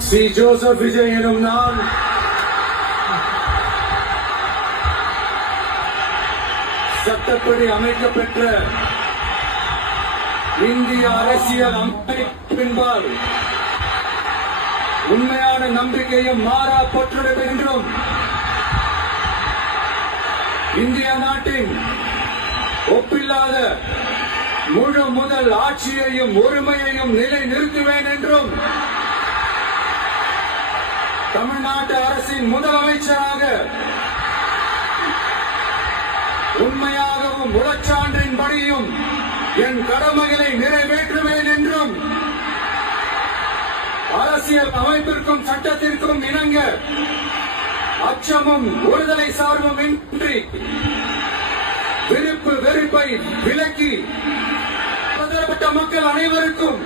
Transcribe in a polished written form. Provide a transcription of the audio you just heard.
Sri Joseph Vijay எனும் நான் சட்டப்படி அமைக்கப்பெற்ற இந்திய அரசியல் அமைப்பின்பால் உண்மையான நம்பிக்கையும் மாறா பற்றுடன் என்றும் இந்திய நாட்டின் ஒப்பில்லாத முழு முதல் ஆட்சியையும் ஒருமையையும் நிலை நிறுத்துவேன் என்றும் தமிழ்நாட்டு அரசின் முதலமைச்சராக உண்மையாகவும் உளச்சான்றின்படியும் என் கடமைகளை நிறைவேற்றுவேன் என்றும் அரசியல் அமைப்பிற்கும் சட்டத்திற்கும் இணங்க அச்சமும் ஒருதலை சார்பும் இன்றி விருப்பு வெறுப்பை விலக்கி பலதரப்பட்ட மக்கள் அனைவருக்கும்